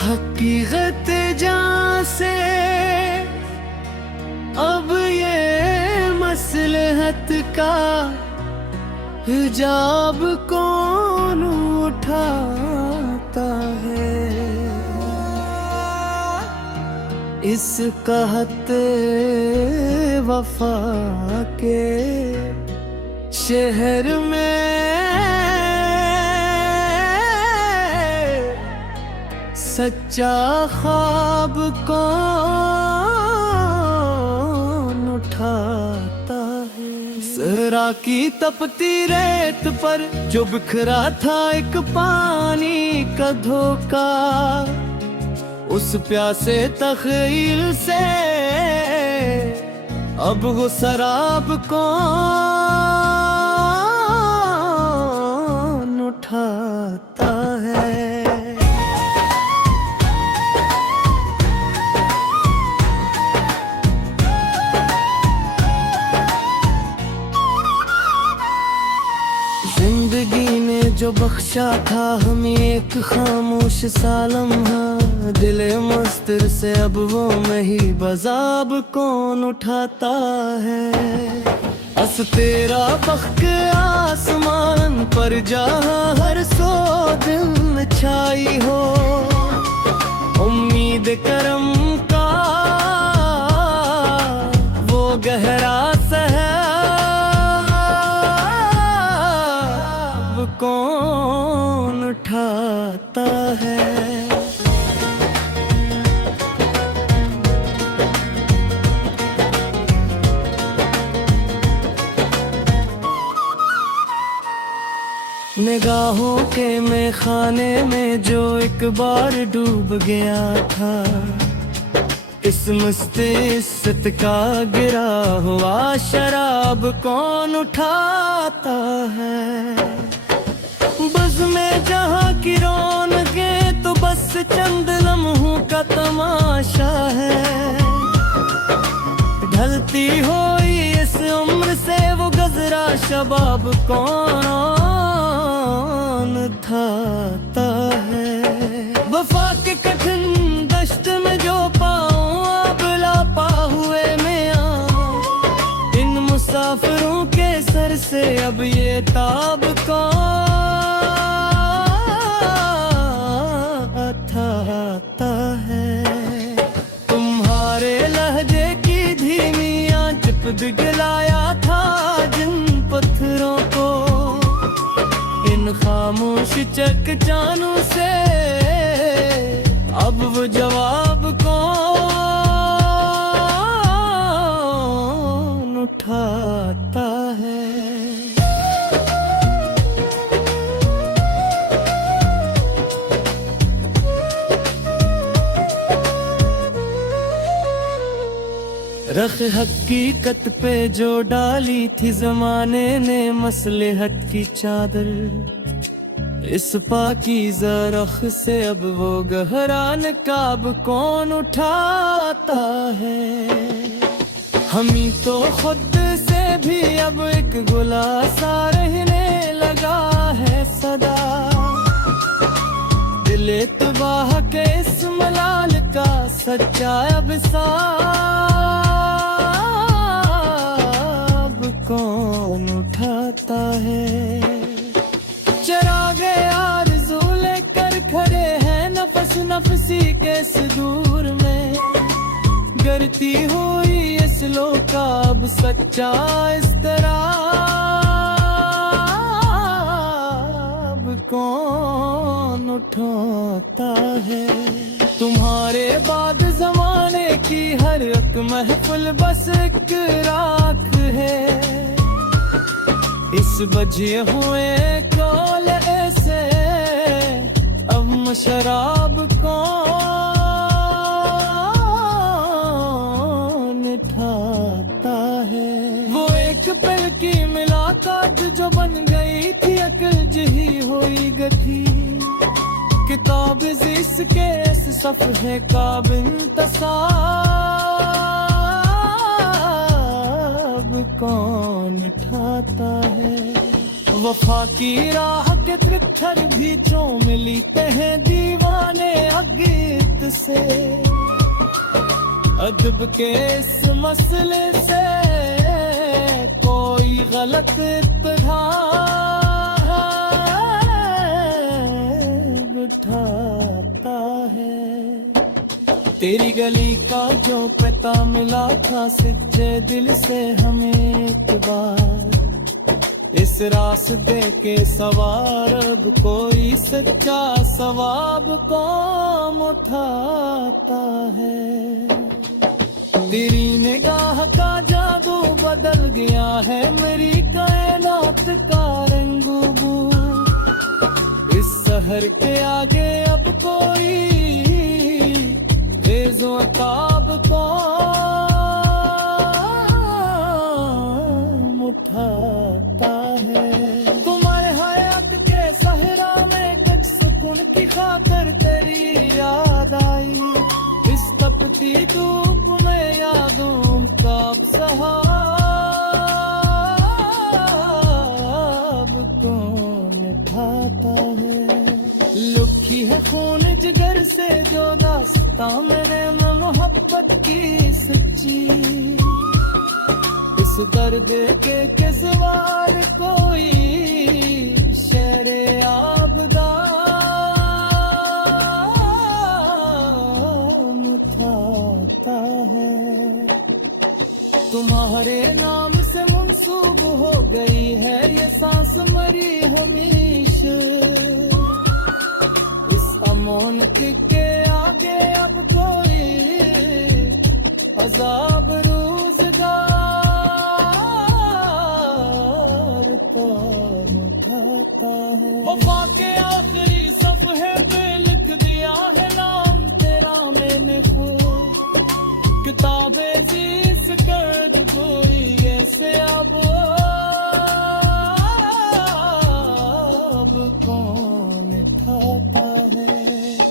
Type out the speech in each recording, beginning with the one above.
हकीकत जहाँ से अब ये मसलहत का हिजाब कौन उठाता है। इस कहते वफा के शहर में सच्चा ख्वाब कौन उठाता है। सहरा की तपती रेत पर जो बिखरा था एक पानी का धोखा, उस प्यासे तख़य्युल से अब वो शराब कौन उठाता है। जिंदगी ने जो बख्शा था हमें एक खामोश सा लम्हा, दिले मस्तर से अब वो मही बजाब कौन उठाता है। अस तेरा बख्त आसमान पर जहाँ हर सो दिल छाई हो, उम्मीद करम का वो गहरा कौन उठाता है। निगाहों के में खाने में जो एक बार डूब गया था, इस मस्ती इज्जत का गिरा हुआ शराब कौन उठाता है। बस में जहाँ की रौनकें तो बस चंद लम्हों का तमाशा है। ढलती हुई इस उम्र से वो गजरा शबाब कौन उठाता है। वफा के कठिन दश्त में जो पाऊं अब लापा हुए में इन मुसाफिरों के सर से अब ये ताब कौन उठाता है। तुम्हारे लहजे की धीमी आंच पे दिखलाया था जिन पत्थरों को, इन खामोश चकचानों से अब वो जवाब कौन उठाता है। रख हकीकत पे जो डाली थी जमाने ने मसलहत की चादर, इस पाकीज़ा रख से अब वो गहरा नकाब कौन उठाता है। हमी तो खुद से भी अब एक गुलासा रहने लगा है सदा, दिले तबाह के इस मलाल का सच्चा अब कौन उठाता है। चरागे आरज़ू लेकर खड़े हैं नफस नफसी के इस दूर में, करती हुई इस लोका अब सच्चा इस्तराब कौन उठाता है। तुम्हारे बाद जमाने की हर एक महफिल बस एक राख है, इस बजे हुए कौल ऐसे अब शराब कौन उठाता है। वो एक पल की मुलाकात जो बन गई थी अकल जही हुई गथी, किताब जिसके इस सफ़हे का बिनतसाब कौन उठाता है। वफा की राह के त्रिक्षर भी चो मिली हैं दीवाने अगे से, अदब के इस मसले से कोई गलत इत्तहा उठाता है। तेरी गली का जो पता मिला था सच्चे दिल से हमें एक बार, इस रास्ते के सवार अब कोई सच्चा सवाब कौम उठाता है। तेरी निगाह का जादू बदल गया है मेरी कायनात का रंगूबू, इस शहर के आगे अब कोई तेज़ो ताब कौम उठाता है। तुम्हारे हयात के सहरा में कुछ सुकून की खातिर तेरी याद आई, इस तपती धूप में यादों का सहाब कौन उठाता है। लुखी है खून जिगर से जो दास्तां मैंने में मोहब्बत की सच्ची, इस दर्द के सवार कोई शेरे आबदा उठाता है। तुम्हारे नाम से मंसूब हो गई है ये सांस मरी हमेशा, इस अमोन के आगे अब कोई अजाब रोज़गार कौन उठाता है। वफा के आखिरी सफ़हे पे लिख दिया है नाम तेरा मैंने खुद, किताबे जीस कर कोई ऐसे अब कौन उठाता है।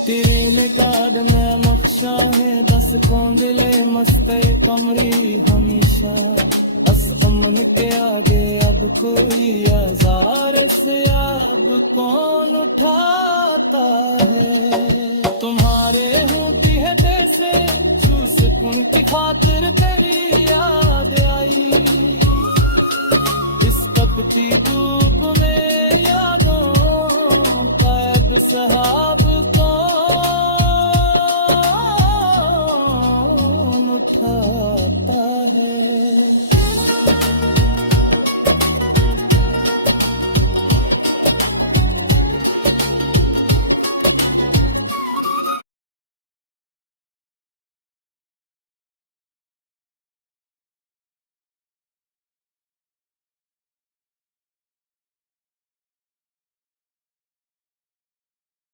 तेरे लगाड में मख्शा है दस कौंदले मस्ते कमरी हमेशा, अस अमन के आगे अब कोई आज़ार से अब कौन उठाता है। तुम्हारे होती है जैसे सुकून की खातिर तेरी याद आई, इस तपती दूर